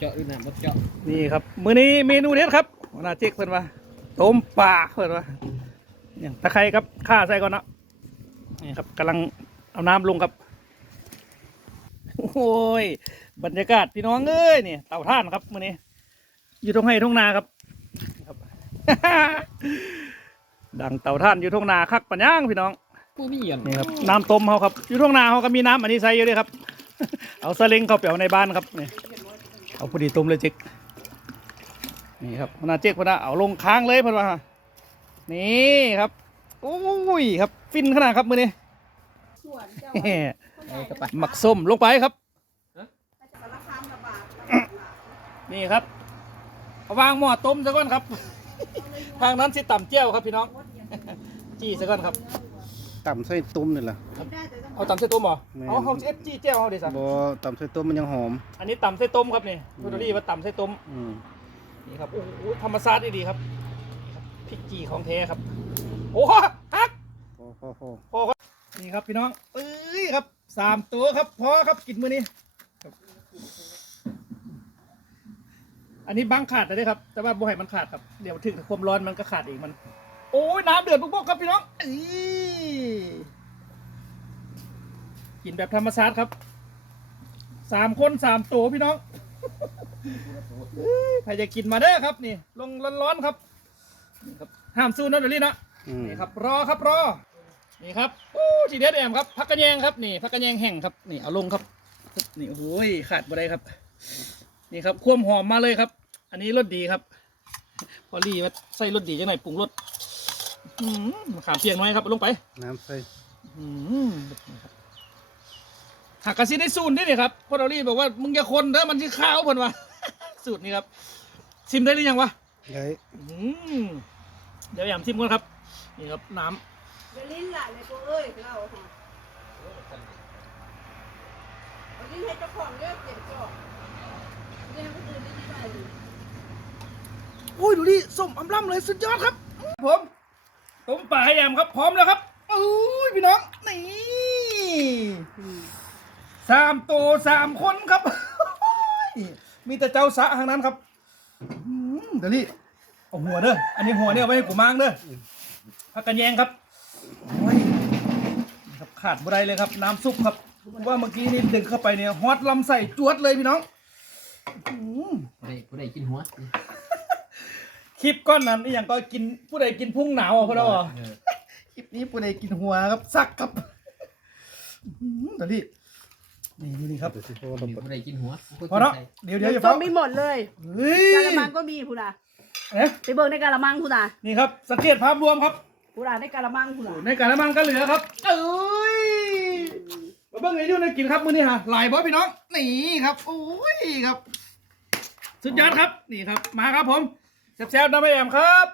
เจาะหรือน้ำบดเจาะนี่ครับมื้อนี้เมนูเด็ดครับหัวหน้าเจ๊กเพิ่นว่าต้มปลาเพิ่นว่าอย่างตะไคร้ครับข่าใส่ก่อนเนาะนี่ครับกำลังเอาน้ำลงครับโอ้ยบรรยากาศพี่น้องเอ้ยนี่เต่าท่านครับมื้อนี้ อยู่ตรงไห้ทุ่งนาครับครับดังเต่าท่านอยู่ทุ่งนาคักปัญญางพี่น้องผู้มีเหียนนี่ครับน้ำต้มเขาครับอยู่ทุ่งนาเขาก็มีน้ำอันนี้ใส่อยู่ด้วยครับ เอาสลิงเข้าไปเอาในบ้านครับนี่ เอาพอดีต้มเลยเจ๊กนี่ครับพนาเจ๊กพนาเอาลงค้างเลยพนว่านี่ครับโอ้ยครับฟินขนาดครับมือนี้สวนเจ้าแหม่เอาเข้าไปหมักส้มลงไปครับสารคามระบาดนี่ครับเอาวางหม้อต้มซะก่อนครับ ทางนั้นสิต่ำเจียวครับพี่น้องจี้ซะก่อนครับต่ำใส่ตุ้มนี่แหละได้แต่ต้อง เอาต่ำใส่ต้มบ่แม่น เอาเขาเอฟจี้เจียวเขาดิสับ่ต่ำใส่ตุ้มมันยังหอม อันนี้ต่ำใส่ต้มครับนี่พูดรี่ว่าต่ำใส่ต้มอืมนี่ครับโอ้โหธรรมชาติดีๆครับพริกจีของแท้ครับโอ้โหฮัก พอพอพอพอครับนี่ครับพี่น้องเอ้ยครับสามตัวครับพอครับกินมื้อนี้ครับอันนี้บังขาดเลยครับ แต่ว่าบ่ให้มันขาดครับเดี๋ยวถึงความร้อนมันก็ขาดเองมัน โอ้ยน้ำเดือดปุ๊บๆครับพี่น้องเอ้ย กินแบบธรรมชาติครับสามคนสามตัวพี่น้องเอ้ยใครจะกินมาเด้อครับนี่ ลงร้อนๆครับนี่ครับห้ามสู้นะเดลี่นะอืมนี่ครับรอครับรอ นี่ครับโอ้ทีเด็ดแอมครับพักกระแยงครับนี่พักกระแยงแห้งครับนี่เอาลงครับนี่โอ้ยขาดบ่ได้ครับ นี่ครับความหอมมาเลยครับ อันนี้รสดีครับ พอรีมาใส่รสดีจังหน่อยปรุงรสอืมมะขามเปียกน้อยครับเอาลงไป น้ำใส่อืมนะครับ หากกระซิได้สูตรนี่นี่ครับพอเรารีบอกว่ามึงอย่าคนเด้อมันที่ข้าวเพิ่นว่าสูตรนี้ครับ ชิมได้หรือยังวะได้อืมเดี๋ยวแอมชิมก่อนครับ นี่ครับน้ำเดี๋ยวลิ้นละเลยตัวเอ้ยเราค่ะวันนี้ให้เจ้าของเลือกเก็บจอกเรียกคนอื่นไม่ได้ไปโอ้ยดูดิส้มอำล่ำเลยสุดยอดครับ ผมต้มปลาให้แอมครับ พร้อมแล้วครับโอ้ยพี่น้อง นี่ สามตัวสามคนครับ มีแต่เจ้าสะทางนั้นครับอืมเดี๋ยวนี้เอาหัวเด้อ อันนี้หัวเนี่ยเอาไว้ให้กูมางเด้อพักกันแยงครับโอ้ยนี่ครับขาดบ่ได้เลยครับ น้ำซุปครับผมว่าเมื่อกี้นี่ดึงเข้าไปเนี่ยฮอตลำใส่จวดเลยพี่น้องอืม ผู้ใดผู้ใดกินหัวคลิปก้อนนั้นนี่อย่างก็กินผู้ใดกินพุ่งหนาวอะพ่อเราอะเออคลิปนี้ผู้ใดกินหัวครับซักครับอื้อหือเดี๋ยวนี้นี่ นี่นี่ครับเดี๋ยวสิพอเรามีผู้ใดกินหัวพอเนาะเดี๋ยวเดี๋ยวอย่าต้เฝ้ามมีหมดเลยเฮ้ยกะละมังก็มีผู้ใดเอ๊ะไปเบิ่งในกะละมังผู้ใดนี่ครับสังเกตภาพรวมครับผู้ใดในกะละมังผู้ใดในการน้ำมันก็เหลือครับเอ้ยมาเบิ้งไอ้ดูในกินครับมื้อนี้ฮะหลายบอสพี่น้องนี่ครับโอ้ยครับ สุดยอดครับนี่ครับมาครับผมแซ่บๆน้ำไม่แอมครับ